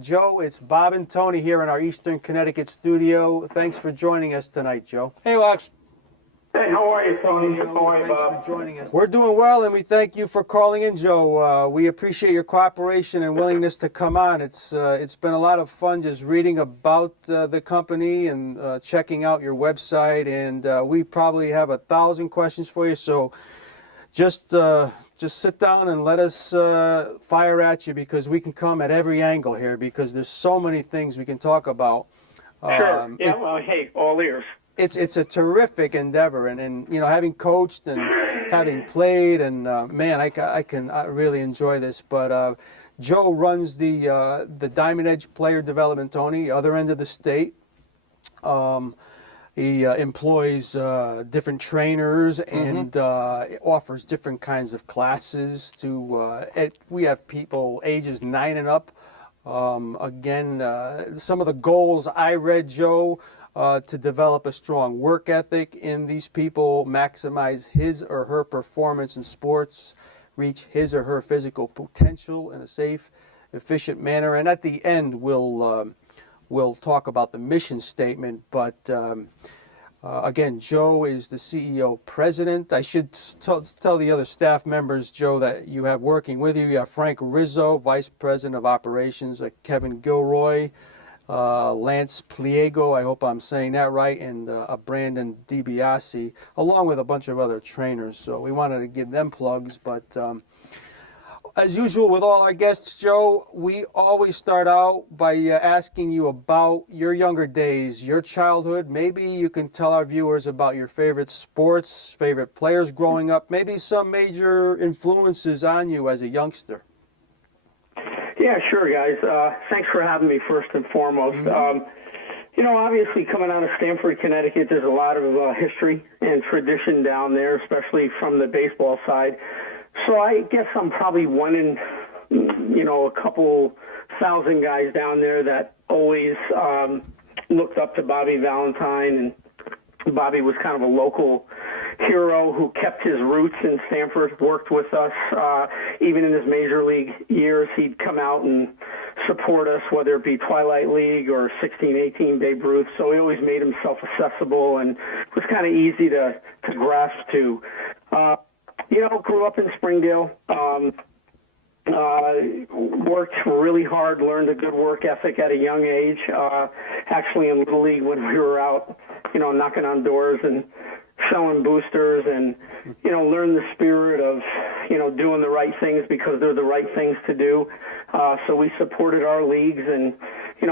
Joe, it's Bob and Tony here in our Eastern Connecticut studio. Thanks for joining us tonight, Joe. Hey, Lex. Hey, how are you, Tony? How are you, Thanks Bob? for joining us. We're doing well, and we thank you for calling in, Joe. We appreciate your cooperation and willingness to come on. It's been a lot of fun just reading about the company and checking out your website, and we probably have 1,000 questions for you. So just sit down and let us fire at you, because we can come at every angle here, because there's so many things we can talk about. Sure. Hey, all ears. It's a terrific endeavor, and you know, having coached and having played, and man, I really enjoy this. But Joe runs the Diamond Edge Player Development, Tony, other end of the state. He employs different trainers and offers different kinds of classes we have people ages 9 and up. Some of the goals I read, Joe, to develop a strong work ethic in these people, maximize his or her performance in sports, reach his or her physical potential in a safe, efficient manner. And at the end, we'll talk about the mission statement. But again, Joe is the CEO president. I should tell the other staff members, Joe, that you have working with you. You have Frank Rizzo, vice president of operations, Kevin Gilroy, Lance Pliego, I hope I'm saying that right, and Brandon DiBiase, along with a bunch of other trainers. So we wanted to give them plugs. But as usual with all our guests, Joe, we always start out by asking you about your younger days, your childhood. Maybe you can tell our viewers about your favorite sports, favorite players growing up, maybe some major influences on you as a youngster. Yeah, sure, guys. Thanks for having me, first and foremost. You know, obviously, coming out of Stamford, Connecticut, there's a lot of history and tradition down there, especially from the baseball side. So I guess I'm probably one in, a couple thousand guys down there that always looked up to Bobby Valentine, and Bobby was kind of a local hero who kept his roots in Stamford, worked with us. Even in his major league years, he'd come out and support us, whether it be Twilight League or 16-18 Babe Ruth. So he always made himself accessible and was kind of easy to grasp to. Grew up in Springdale, worked really hard, learned a good work ethic at a young age. Actually in Little League, when we were out, knocking on doors and selling boosters, and learn the spirit of doing the right things because they're the right things to do. So we supported our leagues, and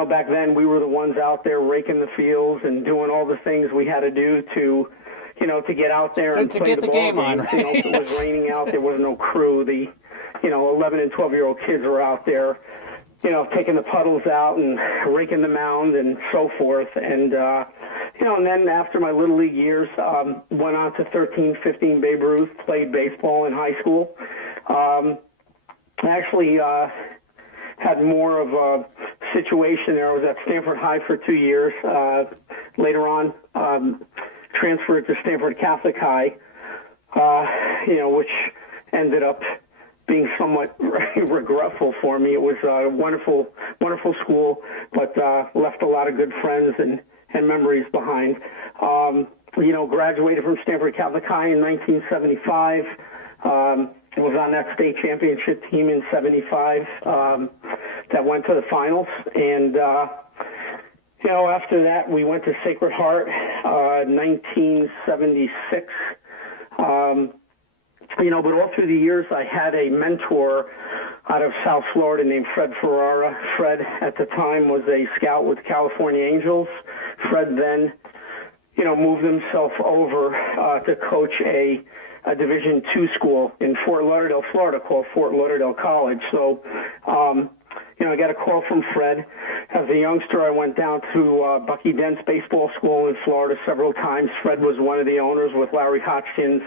back then we were the ones out there raking the fields and doing all the things we had to do to get out there and play the game ball on. games. If it was raining out, there was no crew. The 11 and 12-year-old kids were out there taking the puddles out and raking the mound and so forth. And and then after my Little League years, went on to 13, 15 Babe Ruth, played baseball in high school. Actually had more of a situation there. I was at Stanford High for 2 years. Later on, transferred to Stanford Catholic High, which ended up being somewhat regretful for me. It was a wonderful, wonderful school, but left a lot of good friends and memories behind. Graduated from Stanford Catholic High in 1975. Was on that state championship team in 75 that went to the finals. And, after that, we went to Sacred Heart, 1976. But all through the years, I had a mentor out of South Florida named Fred Ferrara. Fred, at the time, was a scout with California Angels. Fred then, moved himself over to coach a Division II school in Fort Lauderdale, Florida, called Fort Lauderdale College. So, I got a call from Fred. As a youngster, I went down to Bucky Dent's baseball school in Florida several times. Fred was one of the owners with Larry Hodgkins.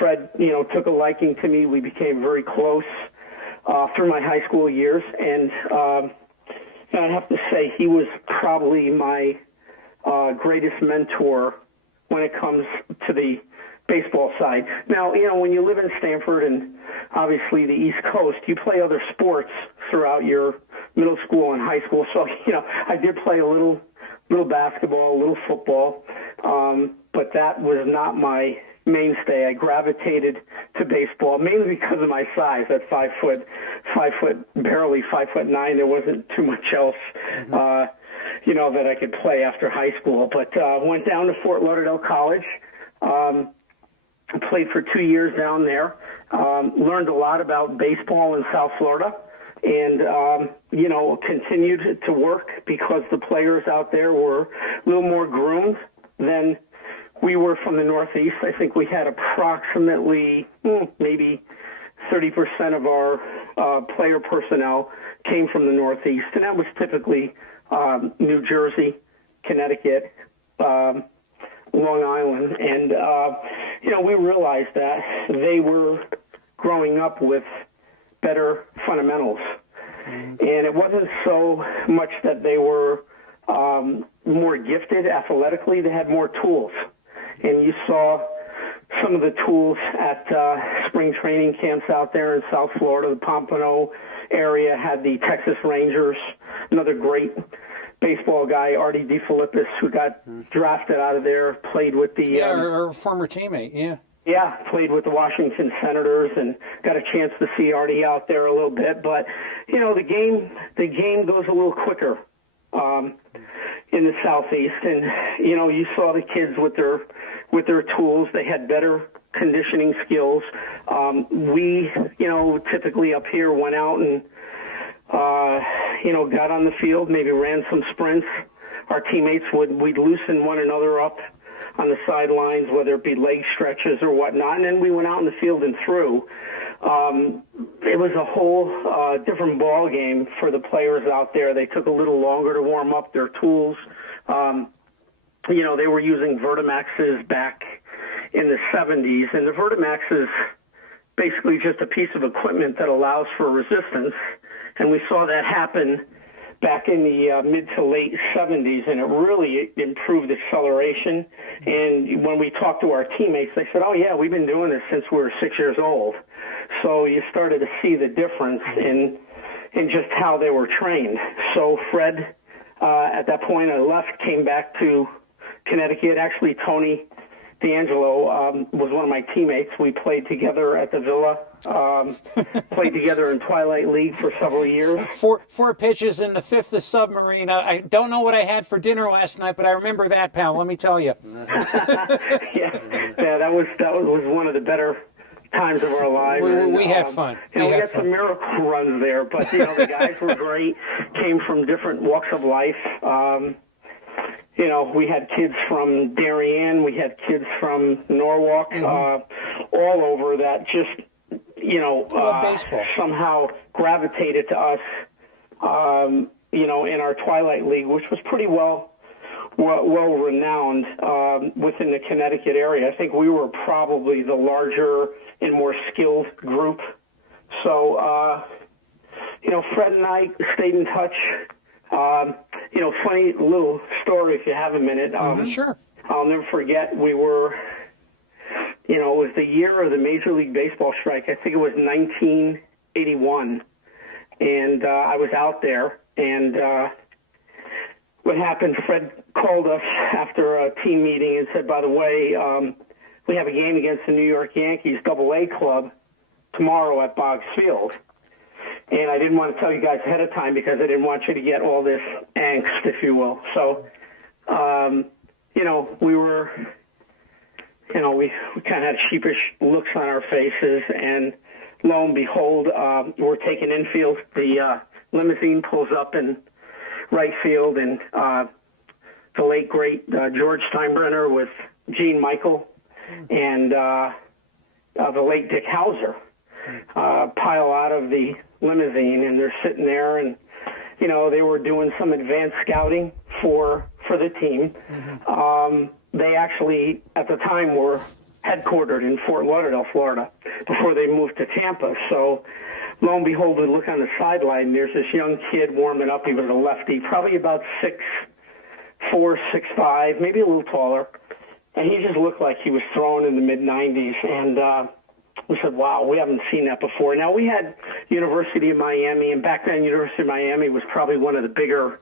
Fred, took a liking to me. We became very close through my high school years. And I have to say, he was probably my greatest mentor when it comes to the baseball side. Now, when you live in Stamford and obviously the East Coast, you play other sports throughout your middle school and high school. So, I did play a little basketball, a little football, but that was not my mainstay. I gravitated to baseball mainly because of my size. At 5 foot, barely 5'9". There wasn't too much else, that I could play after high school. But went down to Fort Lauderdale College. Played for 2 years down there. Learned a lot about baseball in South Florida. And, continued to work because the players out there were a little more groomed than we were from the Northeast. I think we had approximately maybe 30% of our player personnel came from the Northeast, and that was typically New Jersey, Connecticut, Long Island. And, we realized that they were growing up with better fundamentals. And it wasn't so much that they were more gifted athletically. They had more tools. And you saw some of the tools at spring training camps out there in South Florida. The Pompano area had the Texas Rangers, another great baseball guy, Artie DeFilippis, who got drafted out of there, played with the... our former teammate, yeah. Yeah, played with the Washington Senators and got a chance to see Artie out there a little bit. But, the game goes a little quicker in the Southeast. And, you saw the kids with their tools. They had better conditioning skills. We, typically up here went out and, got on the field, maybe ran some sprints. Our teammates we'd loosen one another up on the sidelines, whether it be leg stretches or whatnot, and then we went out in the field and threw. It was a whole different ball game for the players out there. They took a little longer to warm up their tools. They were using Vertimaxes back in the 70s, and the Vertimax is basically just a piece of equipment that allows for resistance, and we saw that happen back in the mid to late 70s, and it really improved acceleration. And when we talked to our teammates, they said, oh, yeah, we've been doing this since we were 6 years old. So you started to see the difference in just how they were trained. So Fred, at that point, I left, came back to Connecticut. Actually, Tony D'Angelo was one of my teammates. We played together at the Villa, played together in Twilight League for several years. Four pitches in the fifth, the submarine. I don't know what I had for dinner last night, but I remember that, pal. Let me tell you. yeah, that was one of the better times of our lives. We had fun. We had some miracle runs there, but the guys were great. Came from different walks of life. We had kids from Darien, we had kids from Norwalk, all over that just, somehow gravitated to us, in our Twilight League, which was pretty well renowned within the Connecticut area. I think we were probably the larger and more skilled group. So, Fred and I stayed in touch. Funny little story if you have a minute. Sure. I'll never forget, we were, it was the year of the Major League Baseball strike. I think it was 1981. And I was out there. And what happened, Fred called us after a team meeting and said, by the way, we have a game against the New York Yankees AA club tomorrow at Boggs Field. And I didn't want to tell you guys ahead of time because I didn't want you to get all this angst, if you will. So, we were, we kind of had sheepish looks on our faces. And lo and behold, we're taking infield. The limousine pulls up in right field, and the late, great George Steinbrenner with Gene Michael and the late Dick Hauser pile out of the limousine, and they're sitting there, and they were doing some advanced scouting for the team. They actually at the time were headquartered in Fort Lauderdale, Florida, before they moved to Tampa. So lo and behold, we look on the sideline, and there's this young kid warming up. He was a lefty, probably about 6'4", 6'5", maybe a little taller, and he just looked like he was throwing in the mid-90s. And we said, wow, we haven't seen that before. Now, we had, University of Miami, and back then University of Miami was probably one of the bigger,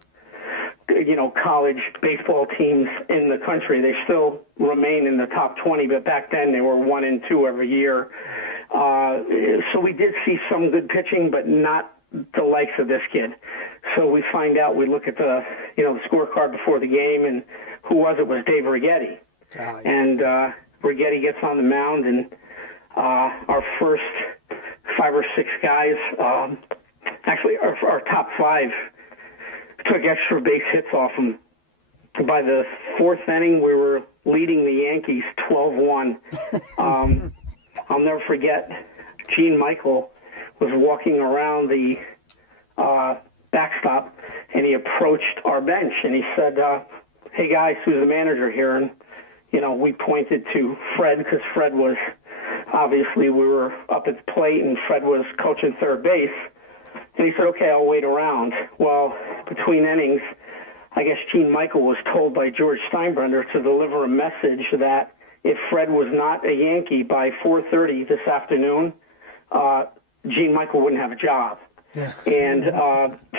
college baseball teams in the country. They still remain in the top 20, but back then they were 1 and 2 every year. So we did see some good pitching, but not the likes of this kid. So we find out, we look at the scorecard before the game, and who was it? It was Dave Righetti. Yeah. And Righetti gets on the mound, and our first 5 or 6 guys, actually our top 5, took extra base hits off him. By the 4th inning, we were leading the Yankees 12-1. I'll never forget, Gene Michael was walking around the backstop, and he approached our bench, and he said, hey, guys, who's the manager here? And, we pointed to Fred, because Fred was, obviously, we were up at the plate, and Fred was coaching third base. And he said, okay, I'll wait around. Well, between innings, I guess Gene Michael was told by George Steinbrenner to deliver a message that if Fred was not a Yankee by 4:30 this afternoon, Gene Michael wouldn't have a job. Yeah. And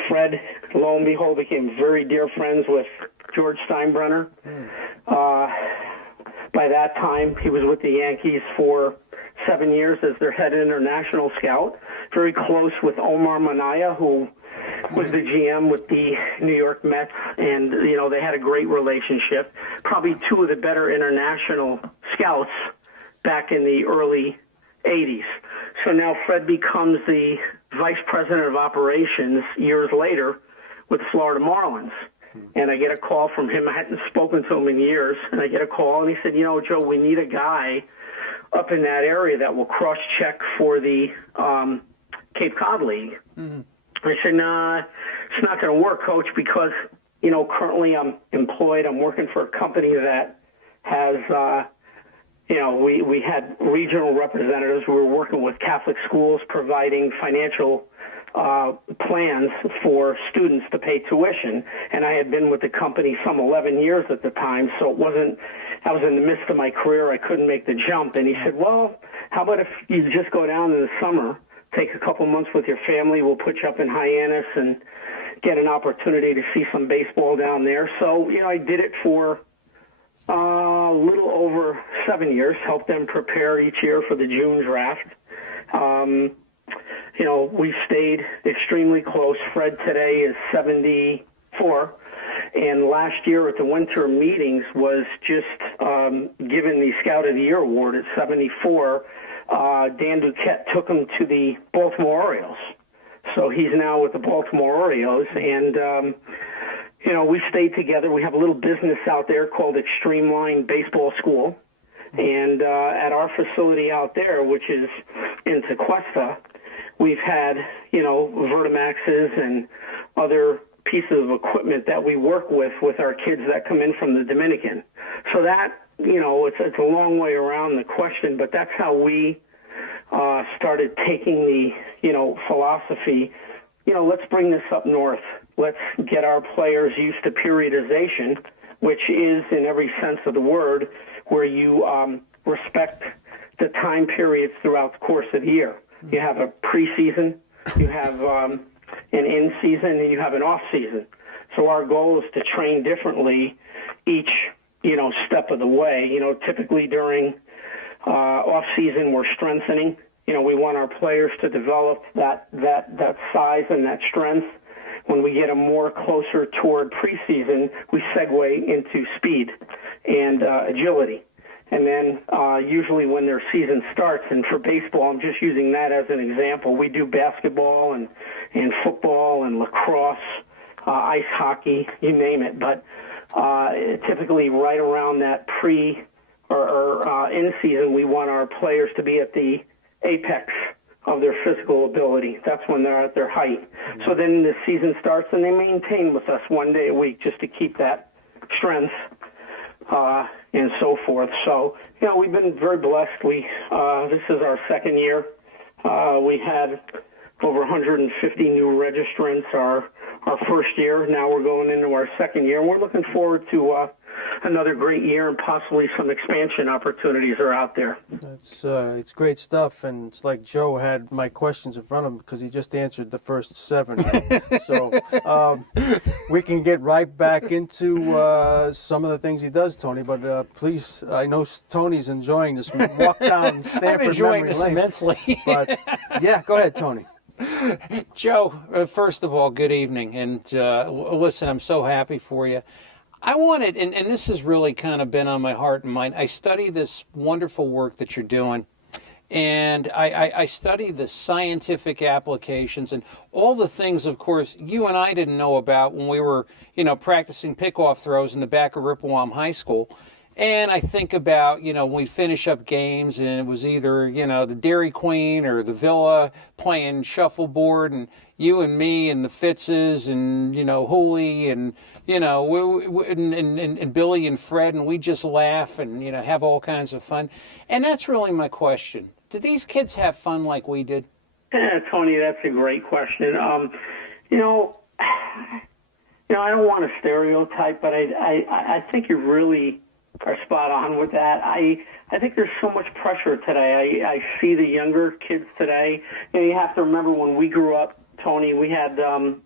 Fred, lo and behold, became very dear friends with George Steinbrenner. By that time, he was with the Yankees for 7 years as their head international scout, very close with Omar Minaya, who was the GM with the New York Mets, and, they had a great relationship. Probably 2 of the better international scouts back in the early 80s. So now Fred becomes the vice president of operations years later with Florida Marlins. And I get a call from him. I hadn't spoken to him in years. And I get a call, and he said, Joe, we need a guy up in that area that will cross-check for the Cape Cod League. Mm-hmm. I said, nah, it's not going to work, Coach, because, currently I'm employed. I'm working for a company that has, we had regional representatives who were working with Catholic schools providing financial plans for students to pay tuition, and I had been with the company some 11 years at the time, so I was in the midst of my career. I couldn't make the jump, and he said, well, how about if you just go down in the summer, take a couple months with your family, we'll put you up in Hyannis and get an opportunity to see some baseball down there. So, I did it for a little over 7 years, helped them prepare each year for the June draft. We've stayed extremely close. Fred today is 74, and last year at the winter meetings was just given the Scout of the Year award at 74. Dan Duquette took him to the Baltimore Orioles. So he's now with the Baltimore Orioles, and, we stayed together. We have a little business out there called Extreme Line Baseball School, and at our facility out there, which is in Tequesta, we've had, Vertimaxes and other pieces of equipment that we work with our kids that come in from the Dominican. So that, it's a long way around the question, but that's how we started taking the, philosophy, let's bring this up north. Let's get our players used to periodization, which is, in every sense of the word, where you respect the time periods throughout the course of the year. You have a preseason, you have an in-season, and you have an off-season. So our goal is to train differently each, step of the way. Typically during off-season, we're strengthening. We want our players to develop that size and that strength. When we get them more closer toward preseason, we segue into speed and agility. And then usually when their season starts, and for baseball, I'm just using that as an example, we do basketball and football and lacrosse, ice hockey, you name it. But typically right around that pre or in season, we want our players to be at the apex of their physical ability. That's when they're at their height. Mm-hmm. So then the season starts, and they maintain with us 1 day a week just to keep that strength and so forth. So, we've been very blessed. This is our second year. We had over 150 new registrants. Our our first year. Now we're going into our second year. And we're looking forward to another great year, and possibly some expansion opportunities are out there. It's great stuff, and it's like Joe had my questions in front of him because he just answered the first 7. So we can get right back into some of the things he does, Tony. But please, I know Tony's enjoying this walk down Stanford I'm enjoying memory this lane. immensely. But yeah, go ahead, Tony. Joe, first of all, good evening. And listen, I'm so happy for you. I wanted, and this has really kind of been on my heart and mind, I study this wonderful work that you're doing. And I study the scientific applications and all the things, of course, you and I didn't know about when we were, practicing pickoff throws in the back of Rippewam High School. And I think about, when we finish up games and it was either, the Dairy Queen or the Villa playing shuffleboard, and you and me and the Fitzes and, Hooley and, and Billy and Fred, and we just laugh and, have all kinds of fun. And that's really my question. Do these kids have fun like we did? Tony, that's a great question. I don't want to stereotype, but I think you really are spot on with that. I think there's so much pressure today. I see the younger kids today. You have to remember when we grew up, Tony, we had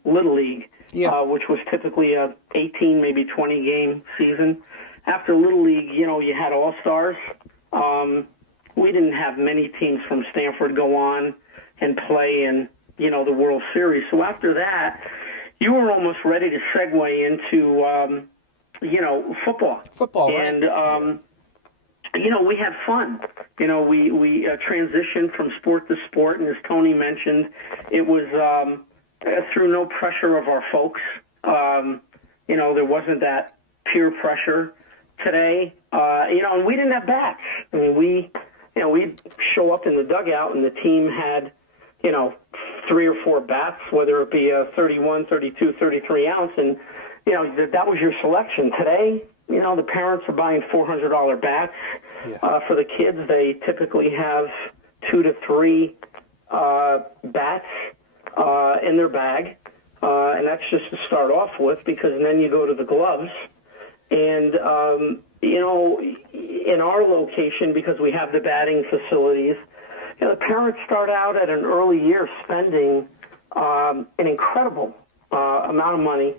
Little League, which was typically a 18, maybe 20 game season. After Little League, you had All-Stars. We didn't have many teams from Stanford go on and play in, the World Series. So after that, you were almost ready to segue into football. Football, right? And, we had fun. We transitioned from sport to sport, and as Tony mentioned, it was through no pressure of our folks. There wasn't that peer pressure today. And we didn't have bats. I mean, we'd show up in the dugout, and the team had, 3 or 4 bats, whether it be a 31, 32, 33 ounce, and that was your selection. Today, the parents are buying $400 bats for the kids. They typically have 2 to 3 bats in their bag, and that's just to start off with, because then you go to the gloves. And, in our location, because we have the batting facilities, the parents start out at an early year spending an incredible amount of money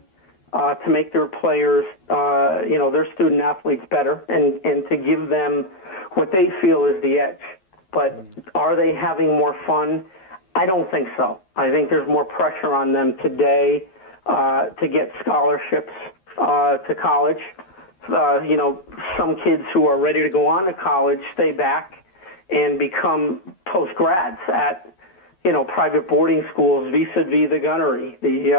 to make their players, their student athletes better, and to give them what they feel is the edge. But are they having more fun? I don't think so. I think there's more pressure on them today to get scholarships to college. Some kids who are ready to go on to college stay back and become post-grads at private boarding schools vis-a-vis the Gunnery, the,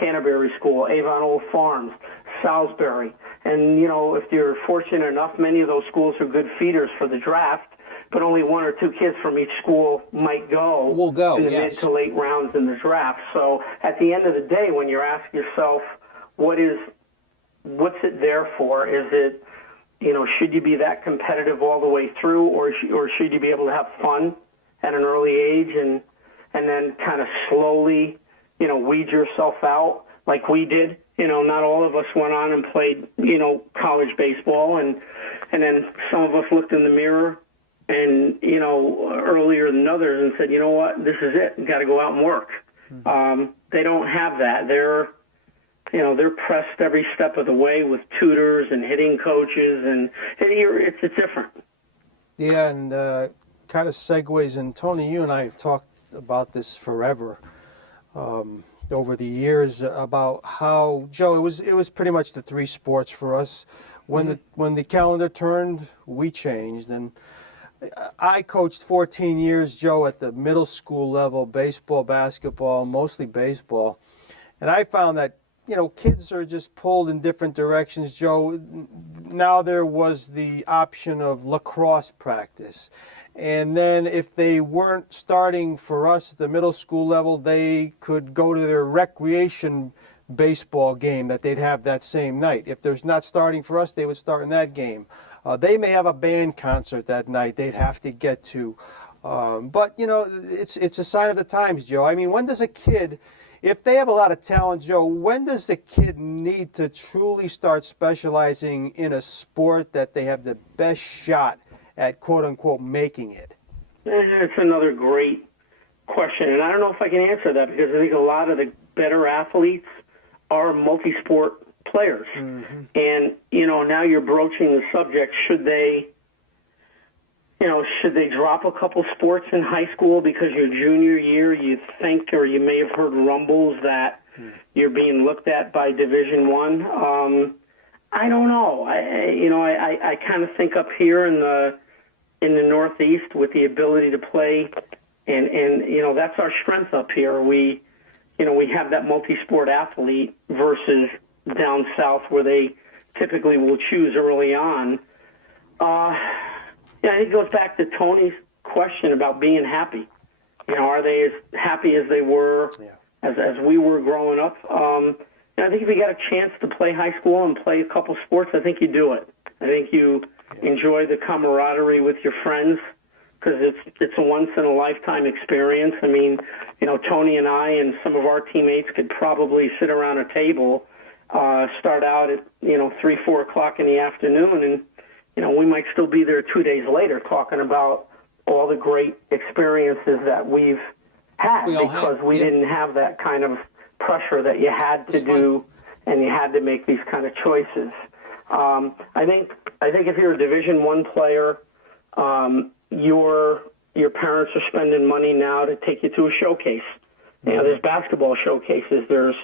Canterbury School, Avon Old Farms, Salisbury. And, if you're fortunate enough, many of those schools are good feeders for the draft, but only 1 or 2 kids from each school might go in the mid to late rounds in the draft. So at the end of the day, when you ask yourself, what's it there for? Is it, should you be that competitive all the way through, or should you be able to have fun at an early age and then kind of slowly, weed yourself out like we did? Not all of us went on and played, college baseball, and then some of us looked in the mirror and, earlier than others and said, you know what, this is it. You got to go out and work. Mm-hmm. They don't have that. They're pressed every step of the way with tutors and hitting coaches, and it's different. Yeah, and kind of segues, and Tony, you and I have talked about this forever over the years about how, Joe, it was pretty much the 3 sports for us. When the calendar turned, we changed, and I coached 14 years, Joe, at the middle school level, baseball, basketball, mostly baseball, and I found that kids are just pulled in different directions, Joe. Now there was the option of lacrosse practice. And then if they weren't starting for us at the middle school level, they could go to their recreation baseball game that they'd have that same night. If there's not starting for us, they would start in that game. They may have a band concert that night they'd have to get to. But, it's a sign of the times, Joe. I mean, when does a kid If they have a lot of talent, Joe, when does the kid need to truly start specializing in a sport that they have the best shot at, quote unquote, making it? It's another great question, and I don't know if I can answer that because I think a lot of the better athletes are multi-sport players. Mm-hmm. And, now you're broaching the subject, should they drop a couple sports in high school because your junior year you think, or you may have heard rumbles that you're being looked at by Division I? I don't know. I kind of think up here in the Northeast with the ability to play, and that's our strength up here. We have that multi-sport athlete versus down south where they typically will choose early on. I think it goes back to Tony's question about being happy. Are they as happy as they were as we were growing up? I think if you got a chance to play high school and play a couple sports, I think you do it. I think you enjoy the camaraderie with your friends because it's a once-in-a-lifetime experience. I mean, Tony and I and some of our teammates could probably sit around a table, start out at, 3, 4 o'clock in the afternoon, and, we might still be there 2 days later talking about all the great experiences that we've had because we didn't have that kind of pressure that you had to do and you had to make these kind of choices. I think if you're a Division I player, your parents are spending money now to take you to a showcase. There's basketball showcases. There's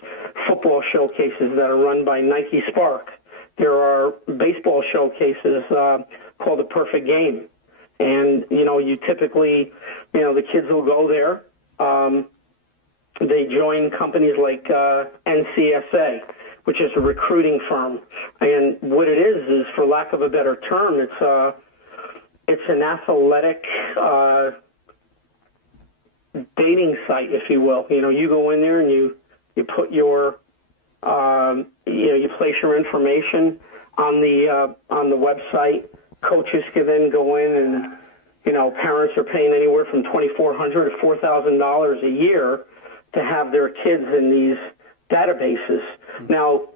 football showcases that are run by Nike Spark. There are baseball showcases called The Perfect Game. And, you typically, the kids will go there. They join companies like NCSA, which is a recruiting firm. And what it is, for lack of a better term, it's an athletic dating site, if you will. You go in there and you put your, you place your information on the website. Coaches can then go in and, parents are paying anywhere from $2,400 to $4,000 a year to have their kids in these databases. Now,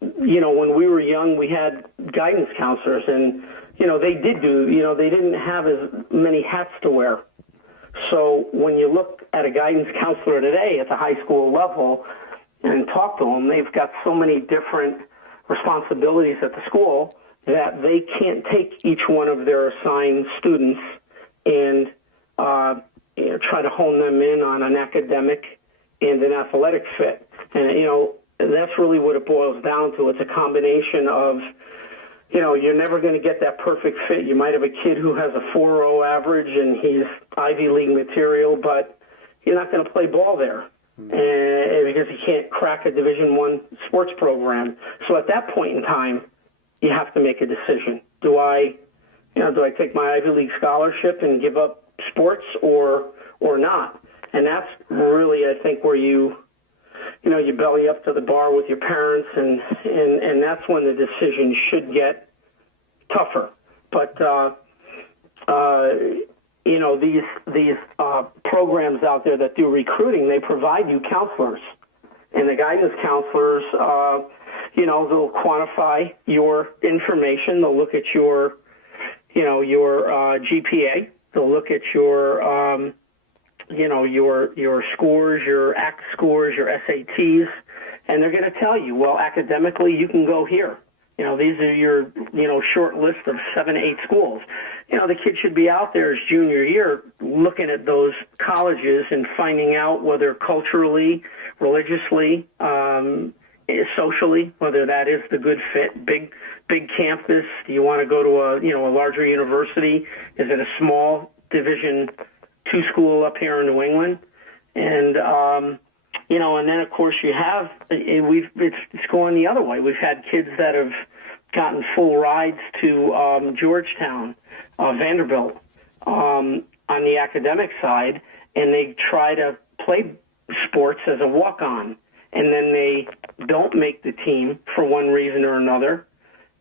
when we were young, we had guidance counselors, and, they didn't have as many hats to wear. So when you look at a guidance counselor today at the high school level and talk to them, they've got so many different responsibilities at the school that they can't take each one of their assigned students and try to hone them in on an academic and an athletic fit. And, that's really what it boils down to. It's a combination of, you're never going to get that perfect fit. You might have a kid who has a 4.0 average and he's Ivy League material, but you're not going to play ball there because he can't crack a Division I sports program. So at that point in time, you have to make a decision. Do I take my Ivy League scholarship and give up sports or not? And that's really, I think, where you belly up to the bar with your parents, and that's when the decision should get tougher. But these programs out there that do recruiting, they provide you counselors, and the guidance counselors, they'll quantify your information. They'll look at your GPA. They'll look at your your scores, your ACT scores, your SATs, and they're going to tell you, well, academically, you can go here. These are your, short list of 7, 8 schools. The kid should be out there his junior year looking at those colleges and finding out whether culturally, religiously, socially, whether that is the good fit. Big campus. Do you want to go to a larger university? Is it a small Division II school up here in New England? And and then of course you have it's going the other way. We've had kids that have gotten full rides to Georgetown, Vanderbilt, on the academic side, and they try to play sports as a walk-on, and then they don't make the team for one reason or another,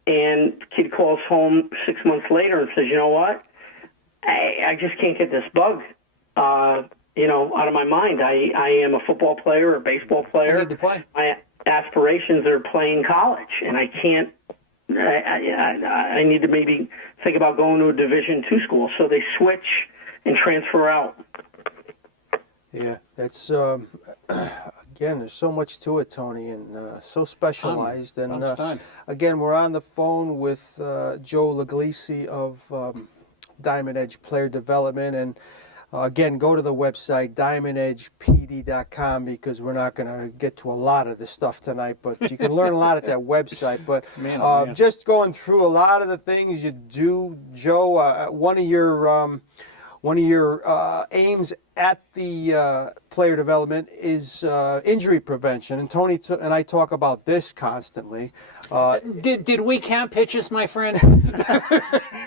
and kid calls home 6 months later and says, you know what, I just can't get this bug out of my mind. I am a football player or baseball player. I need to play. My aspirations are playing college, and I can't. I need to maybe think about going to a Division II school. So they switch and transfer out. Yeah, that's again. There's so much to it, Tony, and so specialized. And again, we're on the phone with Joe Loglisci of Diamond Edge Player Development, and again, go to the website diamondedgepd.com because we're not going to get to a lot of this stuff tonight, but you can learn a lot at that website. But just going through a lot of the things you do, Joe, one of your aims at the player development is injury prevention, and Tony and I talk about this constantly. Did we count pitches, my friend?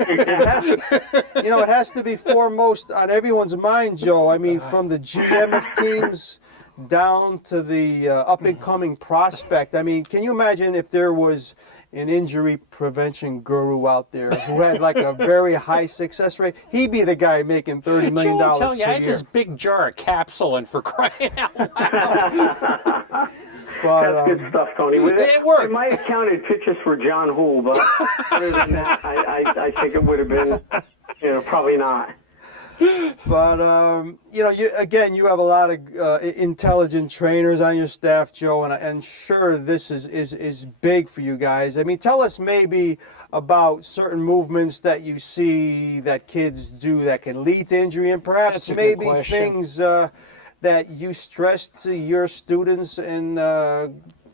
It has to be foremost on everyone's mind, Joe. I mean, from the GM of teams down to the up-and-coming prospect. I mean, can you imagine if there was an injury prevention guru out there who had like a very high success rate? He'd be the guy making $30 million per year. I had this big jar of capsulin for crying out loud. But, that's good stuff, Tony. It worked. We might have counted pitches for John Houle, but other than that, I think it would have been, probably not. But you have a lot of intelligent trainers on your staff, Joe, and sure this is big for you guys. I mean, tell us maybe about certain movements that you see that kids do that can lead to injury, and perhaps maybe things that you stress to your students and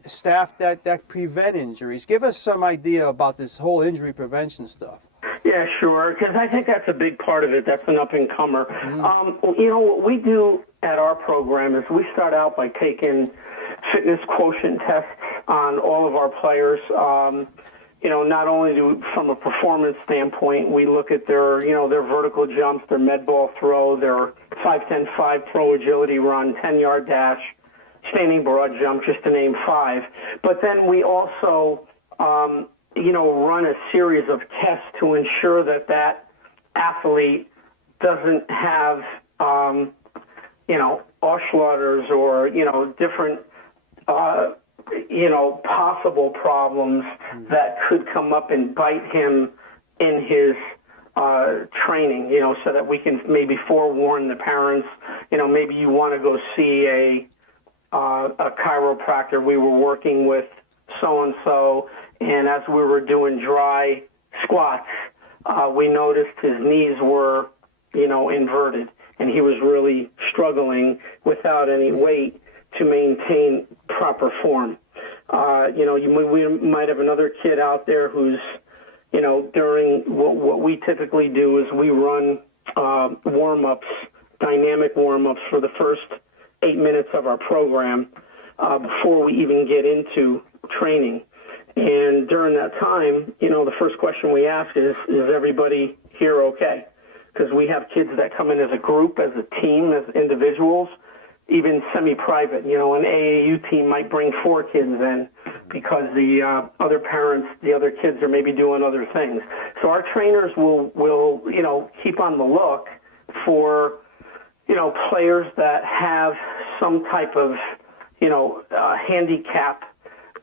staff that prevent injuries. Give us some idea about this whole injury prevention stuff. Yeah, sure, because I think that's a big part of it. That's an up-and-comer. What we do at our program is we start out by taking fitness quotient tests on all of our players. Not only from a performance standpoint, we look at their vertical jumps, their med ball throw, their 5-10-5 pro agility run, 10-yard dash, standing broad jump, just to name 5. But then we also run a series of tests to ensure that athlete doesn't have, Oshlaughters or, different, possible problems that could come up and bite him in his training, so that we can maybe forewarn the parents, maybe you want to go see a chiropractor. We were working with so-and-so, and as we were doing dry squats, we noticed his knees were, inverted, and he was really struggling without any weight to maintain proper form. We might have another kid out there who's, during what we typically do is we run warm-ups, dynamic warm-ups for the first 8 minutes of our program before we even get into training. And during that time, the first question we ask is everybody here okay? Because we have kids that come in as a group, as a team, as individuals, even semi-private. An AAU team might bring 4 kids in because the other parents, the other kids are maybe doing other things. So our trainers will keep on the look for, players that have some type of, handicap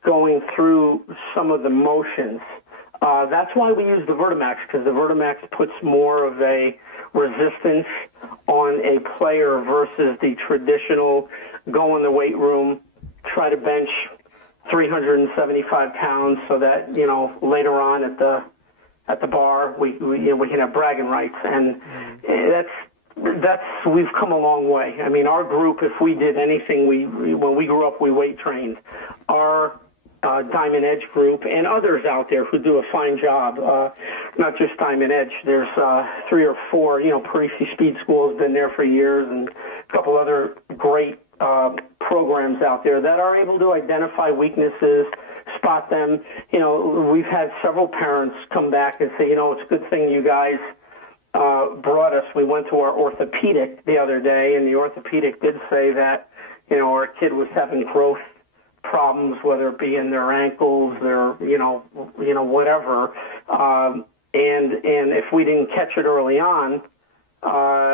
going through some of the motions. That's why we use the Vertimax, because the Vertimax puts more of a resistance on a player versus the traditional go in the weight room, try to bench 375 pounds so that, later on at the bar we can have bragging rights. And we've come a long way. I mean, our group, if we did anything, when we grew up, we weight trained. Our Diamond Edge group and others out there who do a fine job, not just Diamond Edge. There's 3 or 4, Parisi Speed School has been there for years, and a couple other great programs out there that are able to identify weaknesses, spot them. We've had several parents come back and say, it's a good thing you guys brought us. We went to our orthopedic the other day, and the orthopedic did say that, our kid was having growth problems, whether it be in their ankles, their, whatever. And if we didn't catch it early on,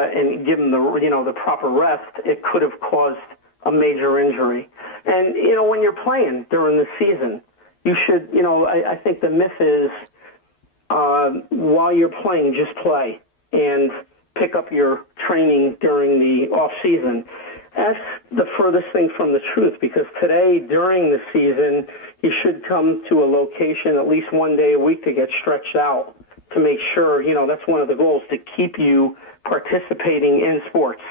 and give them the proper rest, it could have caused a major injury. And when you're playing during the season, you should, I think the myth is while you're playing, just play and pick up your training during the off season. That's the furthest thing from the truth, because today, during the season, you should come to a location at least one day a week to get stretched out to make sure, that's one of the goals, to keep you participating in sports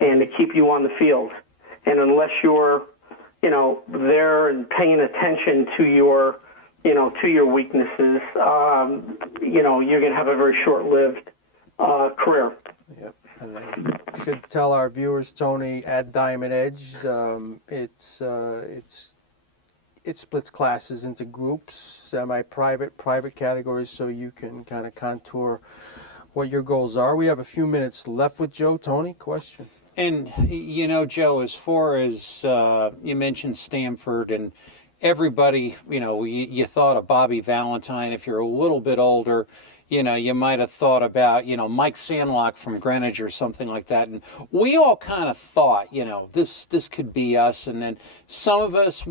and to keep you on the field. And unless you're, there and paying attention to your, to your weaknesses, you're going to have a very short-lived career. Yep. And I should tell our viewers, Tony, at Diamond Edge, it splits classes into groups, semi-private, private categories, so you can kind of contour what your goals are. We have a few minutes left with Joe. Tony, question? And, Joe, as far as you mentioned Stanford and everybody, you thought of Bobby Valentine. If you're a little bit older, you might have thought about, Mike Sandlock from Greenwich or something like that. And we all kind of thought, this could be us. And then some of us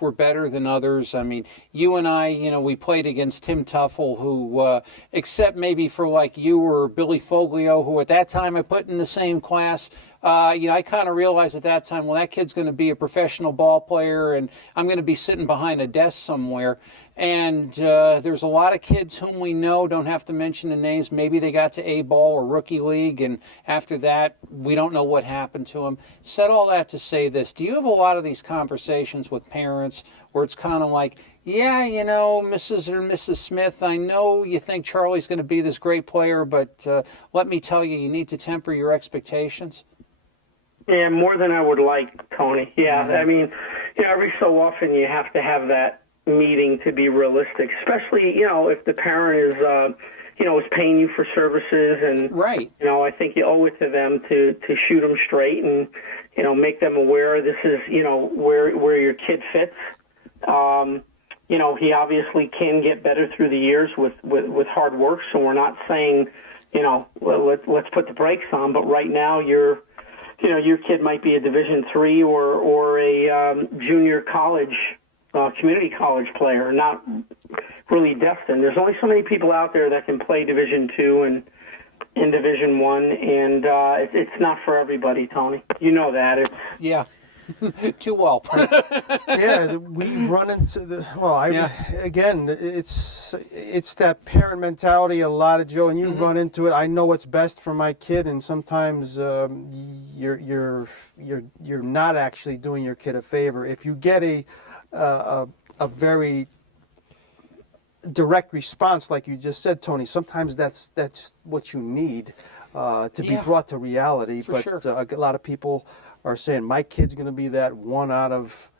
were better than others. I mean, you and I, we played against Tim Tuffle, who, except maybe for like you or Billy Foglio, who at that time I put in the same class, I kind of realized at that time, well, that kid's going to be a professional ball player, and I'm going to be sitting behind a desk somewhere. And there's a lot of kids whom we know, don't have to mention the names. Maybe they got to A-ball or rookie league, and after that, we don't know what happened to them. Said all that to say this. Do you have a lot of these conversations with parents where it's kind of like, yeah, Mrs. or Mrs. Smith, I know you think Charlie's going to be this great player, but let me tell you, you need to temper your expectations? Yeah, more than I would like, Tony. Yeah, I mean, every so often you have to have that meeting to be realistic, especially, if the parent is, is paying you for services, and, right. I think you owe it to them to shoot them straight and, make them aware this is, where your kid fits. He obviously can get better through the years with hard work, so we're not saying, let's put the brakes on, but right now your kid might be a Division III or a junior college, community college player, not really destined. There's only so many people out there that can play Division II and in Division I, and it's not for everybody, Tony. You know that. Yeah. Too well. Yeah, we run into again, it's that parent mentality a lot of, Joe, and you run into it. I know what's best for my kid, and sometimes you're not actually doing your kid a favor if you get a very direct response, like you just said, Tony. Sometimes that's what you need to be brought to reality. For but sure. A lot of people are saying my kid's going to be that one out of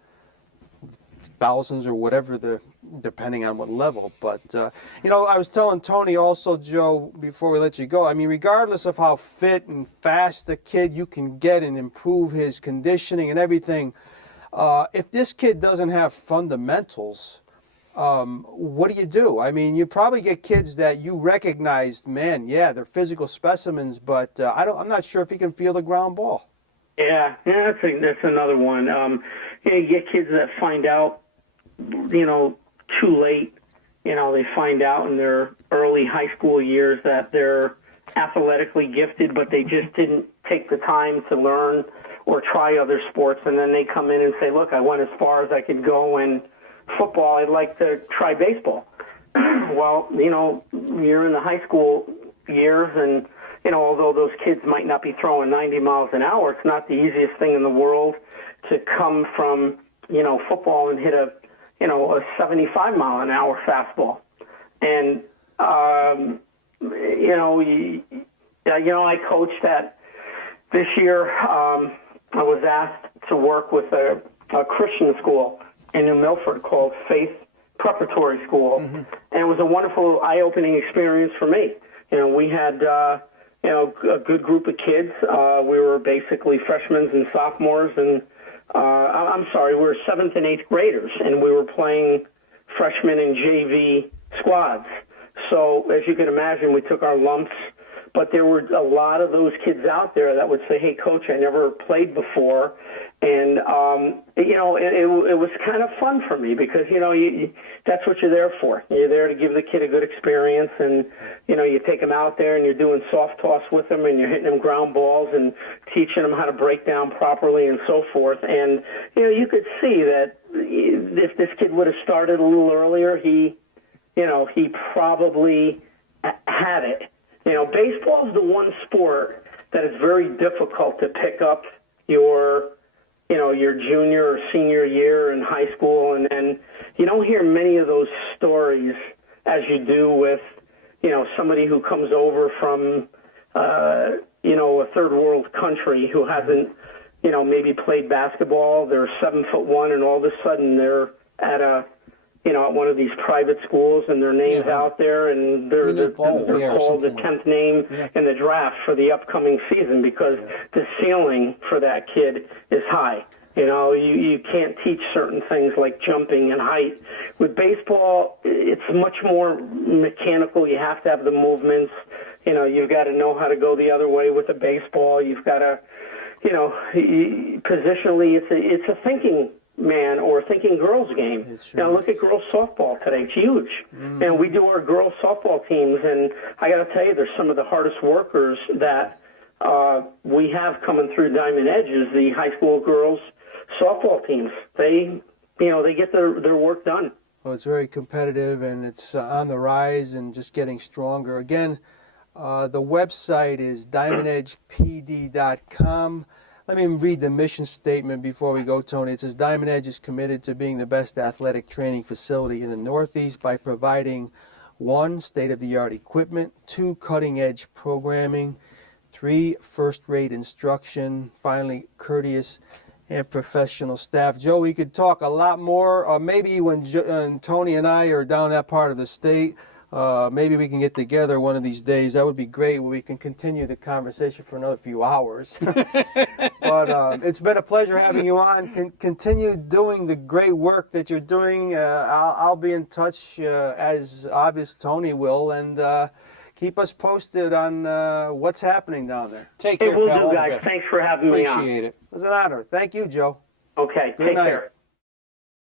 thousands or whatever, depending on what level. But I was telling Tony also, Joe, before we let you go, I mean, regardless of how fit and fast a kid you can get and improve his conditioning and everything, if this kid doesn't have fundamentals, what do? I mean, you probably get kids that you recognize, man, yeah, they're physical specimens, but I'm not sure if he can feel the ground ball. Yeah, that's another one. You get kids that find out, too late. They find out in their early high school years that they're athletically gifted, but they just didn't take the time to learn or try other sports, and then they come in and say, look, I went as far as I could go in football. I'd like to try baseball. Well, you're in the high school years, and although those kids might not be throwing 90 miles an hour, it's not the easiest thing in the world to come from, football and hit a 75 mile an hour fastball. And, I coached at this year. I was asked to work with a Christian school in New Milford called Faith Preparatory School. Mm-hmm. And it was a wonderful, eye-opening experience for me. We had, a good group of kids. We were basically freshmen and sophomores, and we were 7th and 8th graders, and we were playing freshman and JV squads. So as you can imagine, we took our lumps but there were a lot of those kids out there that would say, "Hey, coach, I never played before." And, it was kind of fun for me because, that's what you're there for. You're there to give the kid a good experience, and, you take them out there and you're doing soft toss with them and you're hitting them ground balls and teaching them how to break down properly and so forth. And, you could see that if this kid would have started a little earlier, he probably had it. Baseball is the one sport that is very difficult to pick up your junior or senior year in high school, and then you don't hear many of those stories as you do with, somebody who comes over from, a third world country who hasn't, maybe played basketball. They're 7'1", and all of a sudden they're at at one of these private schools, and their name's out there, and they're called the 10th name in the draft for the upcoming season because the ceiling for that kid is high. You can't teach certain things like jumping and height. With baseball, it's much more mechanical. You have to have the movements. You've got to know how to go the other way with the baseball. You've got to, positionally, it's a thinking man or thinking girls game. Now look at girls softball today. It's huge. And we do our girls softball teams, and I got to tell you, they're some of the hardest workers that we have coming through Diamond Edge is the high school girls softball teams. They get their work done. Well, it's very competitive, and it's on the rise and just getting stronger. Again, the website is diamondedgepd.com. Let me read the mission statement before we go, Tony. It says, Diamond Edge is committed to being the best athletic training facility in the Northeast by providing 1, state-of-the-art equipment, 2, cutting-edge programming, 3, first-rate instruction, finally, courteous and professional staff. Joe, we could talk a lot more. Maybe when Tony and I are down that part of the state, maybe we can get together one of these days. That would be great. We can continue the conversation for another few hours. But it's been a pleasure having you on. Continue doing the great work that you're doing. I'll be in touch as obvious Tony will, and keep us posted on what's happening down there. Take care, will pal. do, guys. Thanks for having me on. Appreciate it. It was an honor. Thank you, Joe. Okay, Good take night. care.